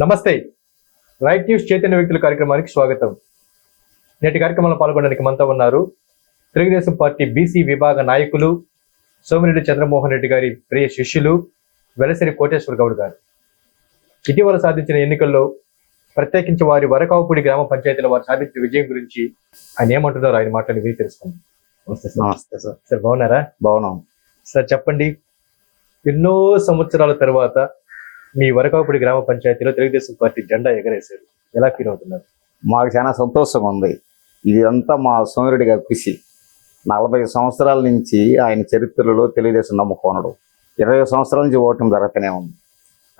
నమస్తే. Right news Chaitanya వ్యక్తుల కార్యక్రమానికి స్వాగతం. నేటి కార్యక్రమంలో పాల్గొనడానికి మనతో ఉన్నారు తెలుగుదేశం పార్టీ బీసీ విభాగ నాయకులు సోమిరెడ్డి చంద్రమోహన్ రెడ్డి గారి ప్రియ శిష్యులు వెలసిరి కోటేశ్వర గౌడ్ గారు. ఇటీవల సాధించిన ఎన్నికల్లో ప్రత్యేకించి వారి వరకావుపూడి గ్రామ పంచాయతీలో వారు సాధించిన విజయం గురించి ఆయన ఏమంటున్నారో ఆయన మాటలు విని తెలుసుకుందాం. నమస్తే సార్. నమస్తే సార్. సార్ బాగున్నారా? బాగున్నాం. సార్ చెప్పండి. ఎన్నో సంవత్సరాల తర్వాత మీ వరకాపుడి గ్రామ పంచాయతీలో తెలుగుదేశం పార్టీ జెండా ఎగరేశారు. ఎలా ఫీల్ అవుతున్నారు? మాకు చాలా సంతోషంగా ఉంది. ఇదంతా మా సోమిరెడ్డి గారి కృషి. నలభై సంవత్సరాల నుంచి ఆయన చరిత్రలో తెలుగుదేశం నమ్ముకోనడు ఇరవై సంవత్సరాల నుంచి ఓటమి జరుగుతూనే ఉంది.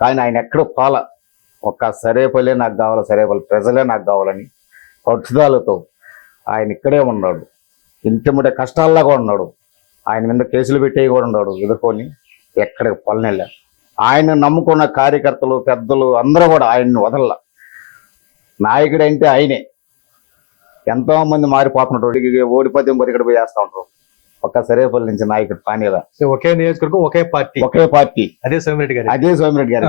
కానీ ఆయన ఎక్కడ పాల. ఒక్క సరేపల్లే నాకు కావాలి సరేపల్లి ప్రజలే నాకు కావాలని పట్టుదలతో ఆయన ఇక్కడే ఉన్నాడు. ఇంటి ముడే కష్టాల్లో కూడా ఉన్నాడు. ఆయన మీద కేసులు పెట్టేవి కూడా ఉన్నాడు ఎదుర్కొని ఎక్కడికి పొలనెళ్ళా ఆయన నమ్ముకున్న కార్యకర్తలు పెద్దలు అందరూ కూడా ఆయన్ని వదల నాయకుడు అంటే ఆయనే. ఎంతో మంది మారిపోతున్నారు. ఓడిపోతే ఇక్కడ పోయి చేస్తా ఉంటారు. ఒక్క సరేపల్లి నుంచి నాయకుడు పానీలా ఒకే నియోజకవర్గం ఒకే పార్టీ. ఒకే పార్టీ. అదే సోమిరెడ్డి గారి. అదే సోమిరెడ్డి గారు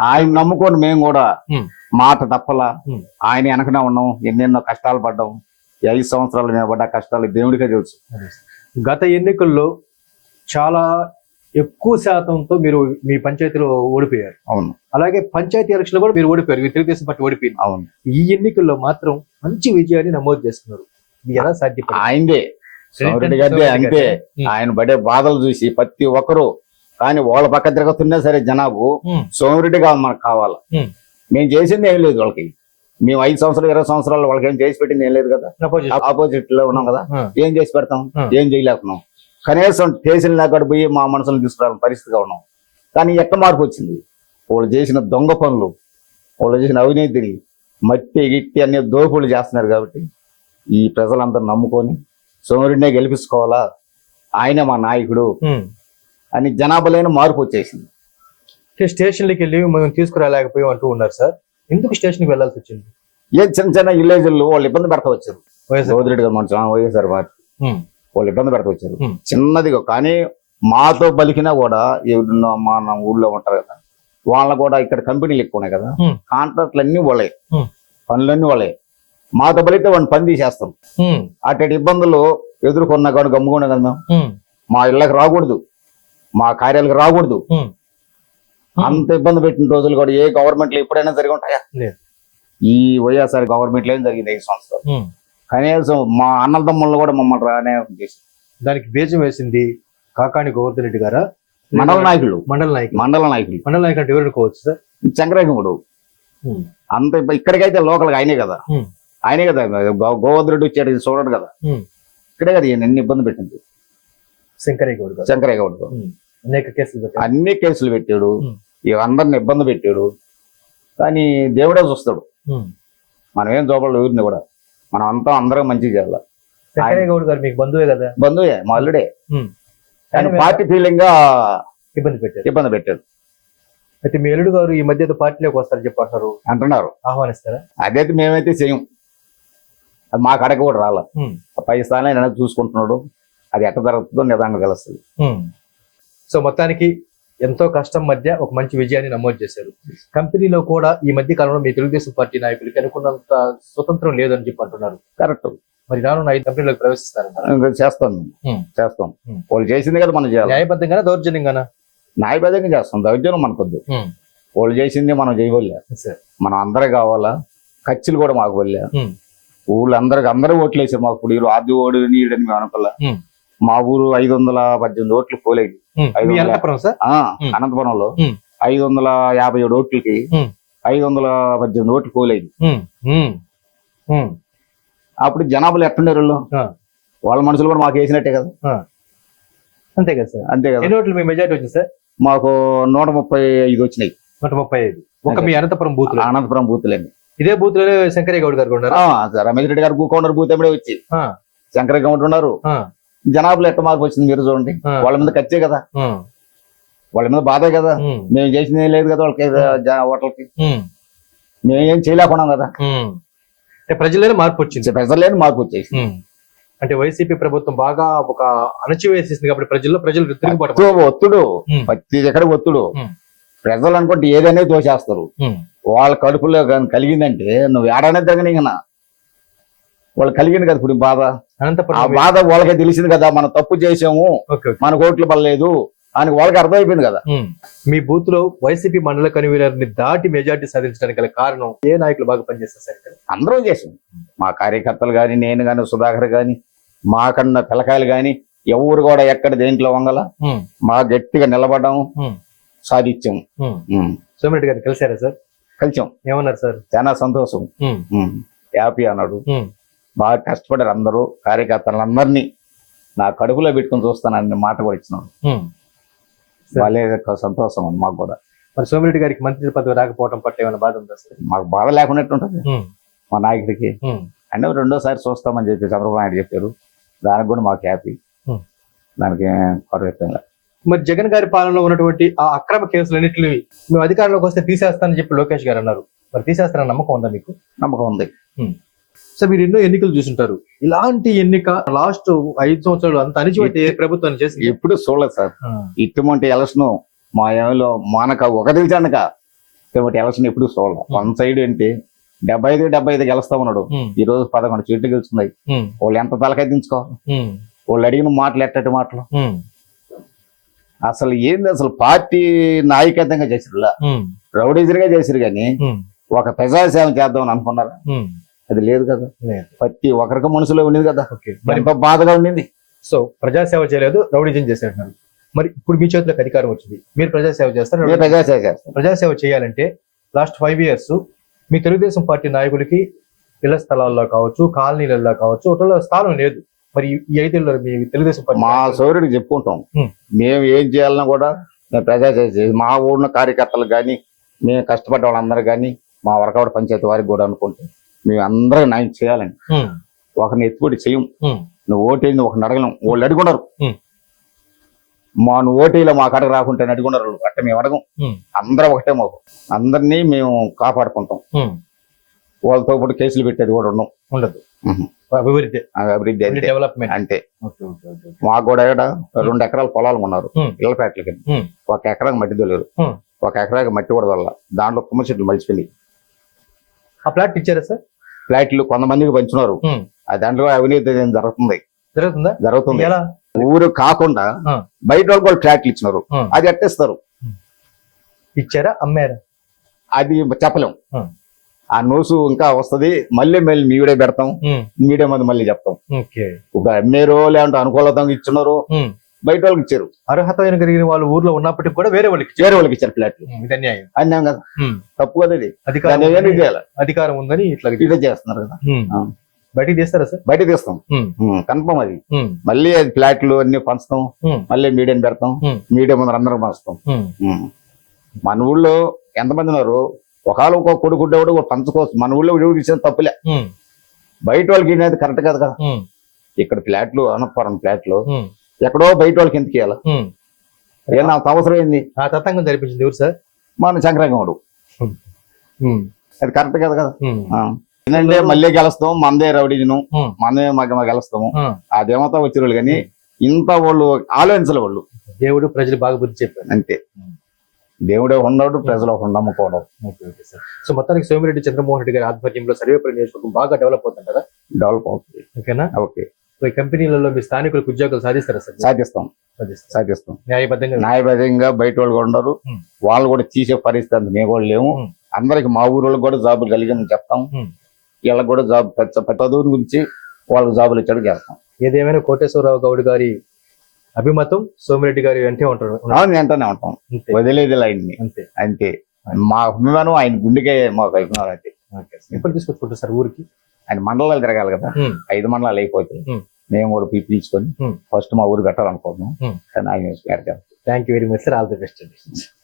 ఆయన నమ్ముకొని మేము కూడా. మాట తప్పలా. ఆయన వెనకనే ఉన్నాం. ఎన్నెన్నో కష్టాలు పడ్డాం. ఐదు సంవత్సరాలు మేము పడ్డ కష్టాలు దేవుడికే తెలుసు. గత ఎన్నికల్లో చాలా ఎక్కువ శాతంతో మీరు మీ పంచాయతీలో ఓడిపోయారు. అవును. అలాగే పంచాయతీ ఎలక్షన్ కూడా మీరు ఓడిపోయారు. మీ తెలుగుదేశం పార్టీ ఓడిపోయింది. అవును. ఈ ఎన్నికల్లో మాత్రం మంచి విజయాన్ని నమోదు చేస్తున్నారు. ఎలా సాధ్యపడింది? ఆయనదే. సోమిరెడ్డి గారిదే అంతే. ఆయన పడే బాధలు చూసి ప్రతి ఒక్కరు కానీ వాళ్ళ పక్క తిరుగుతున్నా సరే జనాబు. సోమిరెడ్డి కావాలి మనకు కావాలా. మేము చేసింది ఏం లేదు వాళ్ళకి. మేము ఐదు సంవత్సరాలు ఇరవై సంవత్సరాలు వాళ్ళకి ఏం చేసి పెట్టింది ఏం లేదు కదా. ఆపోజిట్లో ఉన్నాం కదా. ఏం చేసి పెడతాం. ఏం చేయలేకున్నాం? కనీసం స్టేషన్ అక్కడ పోయి మా మనసులను తీసుకురావాలని పరిస్థితిగా ఉన్నాం. కానీ ఎక్క మార్పు వచ్చింది? వాళ్ళు చేసిన దొంగ పనులు వాళ్ళు చేసిన అవినీతిని మట్టి గిట్టి అన్ని దోపులు చేస్తున్నారు కాబట్టి ఈ ప్రజలందరూ నమ్ముకొని సోమరెడ్డినే గెలిపించుకోవాలా? ఆయనే మా నాయకుడు. అని జనాభాలైన మార్పు వచ్చేసింది. స్టేషన్లకి వెళ్ళి మేము తీసుకురాలేకపోయాం అంటూ ఉన్నారు సార్. ఎందుకు స్టేషన్కి వెళ్ళాల్సి వచ్చింది? ఏ చిన్న చిన్న విలేజ్ల్లో వాళ్ళు ఇబ్బంది పెడతా వచ్చారు. వైఎస్ఆర్. గోదిరెడ్డి గారు మన వైఎస్ఆర్ పార్టీ. వాళ్ళు ఇబ్బంది పెడతా వచ్చారు Hmm. చిన్నదిగా కానీ మాతో బలికినా కూడా ఎవరున్న మన ఊళ్ళో ఉంటారు కదా వాళ్ళ కూడా ఇక్కడ కంపెనీలు ఎక్కువ ఉన్నాయి కదా. కాంట్రాక్ట్లు అన్ని వాళ్ళే. పనులన్నీ వాళ్ళే మాతో బలితే వాడిని పని తీసేస్తాం అటువంటి ఇబ్బందులు ఎదుర్కొన్నా కానీ గమ్ముకున్నా కదా మేము మా ఇళ్ళకి రాకూడదు మా కార్యాలకు రాకూడదు. అంత ఇబ్బంది పెట్టిన రోజులు కూడా ఏ గవర్నమెంట్లో ఎప్పుడైనా జరిగి ఉంటాయా. ఈ వైఎస్ఆర్ గవర్నమెంట్లో ఏం జరిగింది ఐదు సంవత్సరాలు. కనీసం మా అన్నల తమ్ముళ్ళు కూడా మమ్మల్ని రానే చేసి దానికి బీజం వేసింది కాకాణి గోవర్ధన్ రెడ్డి గారా? మండల నాయకులు. మండల నాయకులు. మండల నాయకులు. మండల నాయకులు అంటే ఎవరు అనుకోవచ్చు సార్? ఉమ్, అంత ఇక్కడికైతే లోకల్ ఆయనే కదా. ఆయనే కదా. గో- గోవర్ధనుడు వచ్చాడు చూడడు కదా. ఇక్కడే కదా ఎన్ని ఇబ్బంది పెట్టింది. శంకరయ్య గౌడ్ శంకరయ్య అనేక కేసులు అన్ని కేసులు పెట్టాడు. అందరిని ఇబ్బంది పెట్టాడు. కానీ దేవుడే చూస్తాడు. ఉమ్. మనం ఏం చూపడలేదు ఊరిని కూడా. మనం అంతా అందరం మంచిగా చేయాలి? శంకరయ్య గౌడ్ గారు మీకు బంధువే కదా? బంధువే మా అల్లుడే. కానీ పార్టీ ఫీలింగ్గా ఇబ్బంది పెట్టారు. ఇబ్బంది పెట్టాడు అయితే మీ ఎల్లుడు గారు ఈ మధ్య పార్టీలోకి వస్తారని చెప్పంటారు అంటున్నారు. ఆహ్వానిస్తారా? అదైతే మేమైతే చేయం. అది మా కడక కూడా రాల. పై స్థానం ఆయన చూసుకుంటున్నాడు. అది ఎట్ట జరుగుతుందో నిదానంగా తెలుస్తుంది. సో మొత్తానికి ఎంతో కష్టం మధ్య ఒక మంచి విజయాన్ని నమోదు చేశారు. కంపెనీలో కూడా ఈ మధ్య కాలంలో మీ తెలుగుదేశం పార్టీ నాయకులకి అనుకున్నంత స్వతంత్రం లేదని చెప్పి అంటున్నారు. కరెక్ట్ మరి రానున్న ఐదు కంపెనీలోకి ప్రవేశిస్తారన్నారు ఇంకా చేస్తాం. చేస్తాం. వాళ్ళు చేసింది కదా మనం చేయాలి. న్యాయబద్ధంగానా దౌర్జన్యంగానా? న్యాయబద్ధంగా చేస్తాం. దౌర్జన్యం మనకొద్దు. వాళ్ళు చేసింది మనం చేయవలే సార్. మనం అందరూ కావాలా? ఖర్చులు కూడా మాకు వల్లే. ఊళ్ళో అందరికి అందరూ ఓట్లు వేసారు మాకు. ఇప్పుడు ఈరోజు ఆది ఓడు నీడని మేము అనుకోలే. మా ఊరు ఐదు వందల పద్దెనిమిది ఓట్లు పోలేదు. అనంతపురంలో. ఐదు వందల యాభై ఏడు ఓట్లకి. ఐదు వందల పద్దెనిమిది ఓట్లు పోలేదు. అప్పుడు జనాభాలు ఎట్టుండారు వాళ్ళు. వాళ్ళ మనుషులు కూడా మాకు వేసినట్టే కదా. అంతే కదా సార్? అంతే కదా. ఎన్ని ఓట్లు మీ మెజార్టీ వచ్చింది సార్? మాకు నూట ముప్పై ఐదు వచ్చినాయి. నూట ముప్పై ఐదు. ఒక మీ అనంతపురం బూత్లో అనంతపురం బూతులండి ఇదే బూత్లోనే శంకరయ్య గౌడ్ గారు ఉన్నారు? రమేష్ రెడ్డి గారు కౌంటర్ బూత్ ఎప్పుడే వచ్చి శంకర కౌంటర్ ఉన్నారు. జనాభాలో ఎట్ట మార్పు వచ్చింది మీరు చూడండి. వాళ్ళ మీద ఖర్చే కదా. వాళ్ళ మీద బాధే కదా. మేము చేసింది ఏం లేదు కదా వాళ్ళకి ఓట్లకి మేమేం చేయలేకున్నాం కదా. అంటే ప్రజలనే మార్పు వచ్చింది. ప్రజలేని మార్పు వచ్చేసి. అంటే వైసీపీ ప్రభుత్వం బాగా ఒక అణచివేసేసింది కాబట్టి ప్రజల్లో ప్రజలు ఒత్తుడు. ప్రతి ఎక్కడ ఒత్తుడు. ప్రజలు అనుకుంటే ఏదైనా ఉమ్, వాళ్ళ కడుపులో కలిగిందంటే నువ్వు ఏడానే తగ్గనిగనా వాళ్ళు కలిగింది కదా ఇప్పుడు బాధ. ఆ బాధ వాళ్ళకే తెలిసింది కదా మనం తప్పు చేసాము మన ఓట్లు పడలేదు అని వాళ్ళకి అర్థమైపోయింది కదా. మీ బూత్లో వైసీపీ మండల కన్వీనర్ని దాటి మెజార్టీ సాధించడానికి గల కారణం ఏ నాయకులు బాగా పనిచేస్తారు అందరూ చేసాం. మా కార్యకర్తలు కానీ నేను కానీ సుధాకర్ కానీ మాకన్నా పిల్లకాయలు కానీ ఎవరు కూడా ఎక్కడ దేంట్లో వంగల. మా గట్టిగా నిలబడడం. ఉమ్. సోమిరెడ్డి గారిని కలిసారా సార్? కలిసాం. ఏమన్నారు సార్? చాలా సంతోషం. హ్యాపీ అన్నాడు. బాగా కష్టపడారు అందరూ కార్యకర్తలందరినీ నా కడుపులో పెట్టుకొని చూస్తానని మాట కూడా ఇచ్చినాడు. వాళ్ళే సంతోషం ఉంది మాకు కూడా. మరి సోమిరెడ్డి గారికి మంత్రి పదవి రాకపోవడం పట్ల ఏమైనా బాధ ఉందా సార్? మాకు బాధ లేకున్నట్టు ఉంటుంది. మా నాయకుడికి. అంటే రెండోసారి చూస్తామని చెప్పి చంద్రబాబు నాయుడు చెప్పారు. దానికి కూడా మాకు హ్యాపీ. దానికి లేదు. మరి జగన్ గారి పాలనలో ఉన్నటువంటి ఆ అక్రమ కేసులన్నింటినీ మేము అధికారంలోకి వస్తే తీసేస్తానని చెప్పి లోకేష్ గారు అన్నారు. మరి తీసేస్తారన్న నమ్మకం ఉందా మీకు? నమ్మకం ఉంది. సార్ మీరు ఎన్నో ఎన్నికలు చూసుంటారు. ఇలాంటి ఎన్నిక లాస్ట్ ఐదు సంవత్సరాలు అంత అణిచిపెట్టి ఏ ప్రభుత్వాన్ని చేసి ఎప్పుడు చూడలేదు సార్. ఇటువంటి ఎలక్షన్ మా ఏమో మానక ఒక దిల్చానక ఇటువంటి ఎలక్షన్ ఎప్పుడు చూడలేదు. వన్ సైడ్ ఏంటి? డెబ్బై ఐదు డెబ్బై ఐదు గెలుస్తా ఉన్నాడు ఈ రోజు పదకొండు సీట్లు గెలుస్తున్నాయి. వాళ్ళు ఎంత తలకాయ దించుకోవాలి వాళ్ళు అడిగిన మాటలు ఎట్టటి మాటలు? అసలు ఏంది అసలు పార్టీ నాయకత్వంగా చేసిరులా రౌడీజర్గా చేసిరు కానీ ఒక ప్రజాసేవ చేద్దామని అనుకున్నారా? అది లేదు కదా. ప్రతి ఒక్కరికి మనసులో ఉండింది కదా. ఓకే. మరి బాధగా ఉండింది సో ప్రజాసేవ చేయలేదు రౌడిజం చేసేటున్నారు మరి ఇప్పుడు మీ చేతిలోకి అధికారం వచ్చింది. మీరు ప్రజాసేవ చేస్తారు ప్రజాసేవ ప్రజాసేవ చేయాలంటే లాస్ట్ ఫైవ్ ఇయర్స్ మీ తెలుగుదేశం పార్టీ నాయకులకి ఇళ్ళ స్థలాల్లో కావచ్చు కాలనీలలో కావచ్చు ఒకటిలో స్థానం లేదు. మరి ఈ ఐదేళ్ళలో మీ తెలుగుదేశం పార్టీ మా సౌర్యుడికి చెప్పుకుంటాం. మేము ఏం చేయాలన్నా కూడా మేము ప్రజాసేవ చేసి మా ఊరిన కార్యకర్తలు కానీ మేము కష్టపడ్డ వాళ్ళందరూ కానీ మా వరకవాడ పంచాయతీ వారికి కూడా అనుకుంటే. మేము అందరూ న్యాయం చేయాలని. ఒకరిని ఎత్తుకొని చెయ్యం. నువ్వు ఓటేది ఒకరిని అడగలేం వాళ్ళు అడుగున్నారు. మా నువ్వు ఓటీలో మా కాడకు రాకుంటే అడుగున్నారు. అట్ట మేము అడగం. అందరూ ఒకటే మాకు. అందరినీ మేము కాపాడుకుంటాం. వాళ్ళతో పాటు కేసులు పెట్టేది కూడా ఉన్నాం ఉండదు. అభివృద్ధి. అభివృద్ధి డెవలప్మెంట్ ఓకే మాకు కూడా రెండు ఎకరాల పొలాలు ఉన్నారు. ఇళ్ళపేటలకి. ఒక ఎకరాకి మట్టి దొలేరు. ఒక ఎకరాకి మట్టి కూడా దొల్ల దాంట్లో తుమ్మ చెట్లు మలిచిపోయి ఆ ప్లాట్ ఇచ్చారా సార్? ఫ్లాట్లు కొంతమందికి పంచున్నారు. ఆ దాంట్లో అవినీతి జరుగుతుంది? జరుగుతుందా? ఊరు కాకుండా. బయట వాళ్ళు కూడా ఫ్లాట్లు ఇచ్చినారు. అది అట్టేస్తారు ఇచ్చారా? అమ్మారా? అది చెప్పలేం. ఆ. నోసు ఇంకా వస్తది. మళ్ళీ మళ్ళీ మీడియా పెడతాం. మీడియా మంది మళ్ళీ చెప్తాం. ఒక అమ్మేరో లేదంటే అనుకూలతంగా ఇచ్చినారు. బయట వాళ్ళకి ఇచ్చారు. అర్హత కలిగిన వాళ్ళు ఊర్లో ఉన్నప్పటికీ కూడా వేరే వాళ్ళకి వేరే వాళ్ళకి ఇచ్చారు ఫ్లాట్లు. ఇది అన్యాయం. అన్యాయం కదా తప్పు కదా ఇది. అధికారం చేయాలి. అధికారం ఉందని ఇట్లా ఇదే చేస్తున్నారు కదా. బయటికి తీస్తారా సార్? బయట తీస్తాం. కన్ఫర్మ్ అది. మళ్ళీ అది ఫ్లాట్లు అన్ని పంచుతాం. మళ్ళీ మీడియం పెడతాం. మీడియం ముందర అందరం పంచుతాం. మన ఊళ్ళో ఎంతమంది ఉన్నారు? ఒకవేళ ఒక కొడుకు ఉండేవాడు ఒక పంచుకోవచ్చు. మన ఊళ్ళో విడివిడి ఇచ్చిన తప్పులే. బయట వాళ్ళకి కరెక్ట్ కాదు ఇక్కడ ఫ్లాట్లు అనపురం ఫ్లాట్లు ఎక్కడో బయట వాళ్ళకి ఎందుకు ఇవ్వాలి. ఏం నాకు అవసరం ఏంది ఆ తతంగం జరిపించింది ఎవరు సార్? మన ఉమ్, అది కరెక్ట్ కదా కదా. ఏంటంటే మళ్ళీ గెలుస్తాం మందే రౌడీజను మందే మగ గెలుస్తాము. ఆ. దేవత వచ్చిన వాళ్ళు కానీ ఇంత వాళ్ళు ఆలోచించలే వాళ్ళు. దేవుడు ప్రజలు బాగా బుద్ధి చెప్పారు. అంతే. దేవుడే ఉన్నాడు ప్రజలు సార్. సో మొత్తానికి సోమిరెడ్డి చంద్రమోహన్ రెడ్డి గారి ఆధ్వర్యంలో సర్వేపల్లి నియోజకవర్గం బాగా డెవలప్ అవుతుంది కదా? డెవలప్ అవుతుంది. ఓకేనా? ఓకే. సో ఈ కంపెనీలలో మీ స్థానికులకు ఉద్యోగాలు సాధిస్తారా సార్? సాధిస్తాం. సాధిస్తాం. న్యాయబద్ధంగా న్యాయబద్ధంగా బయట వాళ్ళు ఉమ్. వాళ్ళు కూడా తీసే పరిస్థితి అంత మేము కూడా లేము. అందరికి మా ఊరు కూడా జాబులు కలిగిందని చెప్తాం. వీళ్ళకి కూడా జాబ్ ప్రతి ప్రతి చదువు గురించి వాళ్ళకి జాబులు ఇచ్చాడు చేస్తాం. ఏదేమైనా కోటేశ్వరరావు గౌడ్ గారి అభిమతం సోమిరెడ్డి గారి వెంటే ఉంటారు వెంటనే ఉంటాం. వదిలేదు ఆయన్ని అంతే. అంతే. మా అభిమానం ఆయన గుండెకే మాకు అభిమానం అయితే. ఎప్పుడు తీసుకొచ్చుకుంటారు సార్ ఊరికి? ఆయన మండలాలు తిరగాలి కదా. ఐదు మండలాలు అయిపోతాయి. ఉమ్. మేము కూడా పిలిపించుకొని ఉమ్. ఫస్ట్ మా ఊరు కట్టాలనుకుంటున్నాం. కానీ ఆయన thank you very much sir all the best